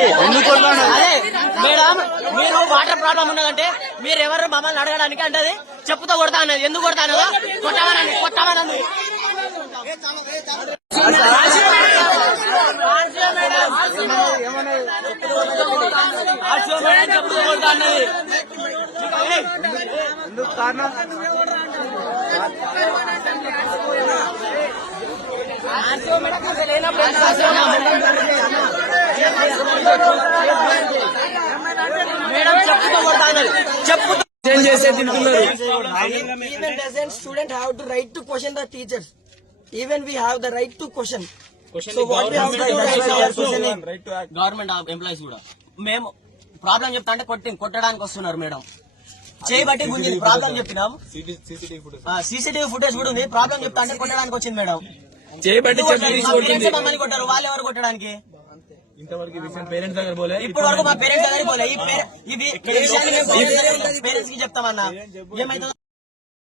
అదే మేడం, మీరు water problem ఉన్నదంటే మీరు ఎవరు మమ్మల్ని అడగడానికి అంటే చెప్పుతో కొడతా అన్నది. ఎందుకు కొడతా అన్నదో కొట్టమనండి, కొట్టమనండి. చెప్పుతో కొడతా అన్నది. ఎందుకు కారణం? మేడం చెప్పుతో కొడతా అన్నది. చెప్పుతో Even doesn't student have to right to question the teachers. Even we have the right to question. So what we have to do right to act. Government employees కూడా మేము ప్రాబ్లం చెప్తా అంటే కొట్టడానికి వస్తున్నారు మేడం. చేయబట్టి గుంజింది. ప్రాబ్లం చెప్పినాం, CCTV footage కూడా ఉంది. ప్రాబ్లం చెప్తా అంటే కొట్టడానికి వచ్చింది మేడం. చేయబట్టి మమ్మల్ని కొట్టారు. వాళ్ళు ఎవరు కొట్టడానికి? ఇప్పుడు వరకు మా పేరెంట్స్ దగ్గరికి పోలే. ఈ విషయాన్ని పేరెంట్స్ కి చెప్తామన్నా ఏమైతే